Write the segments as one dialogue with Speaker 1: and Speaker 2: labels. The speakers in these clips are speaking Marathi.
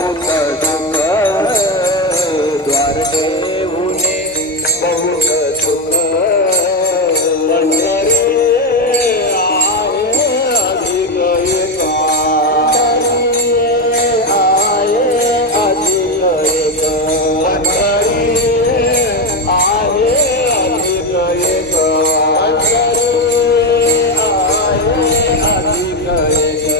Speaker 1: बहुत सुख द्वार देऊने आहे अधिक एका आहे अधिक एका पंढरे आहे अधिक एका आहे अधिक एका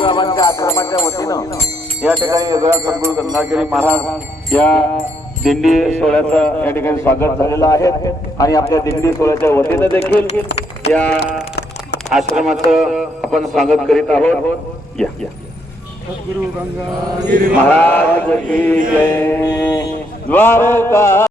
Speaker 1: बाबांच्या आश्रमाच्या वतीनं या ठिकाणी योगराज सद्गुरू गंगागिरी महाराज या दिंडी सोहळ्याचं या ठिकाणी स्वागत झालेलं आहे. आणि आपल्या दिंडी सोहळ्याच्या वतीनं देखील या आश्रमाचं आपण स्वागत करीत आहोत. या. या महाराज की जय. द्वारका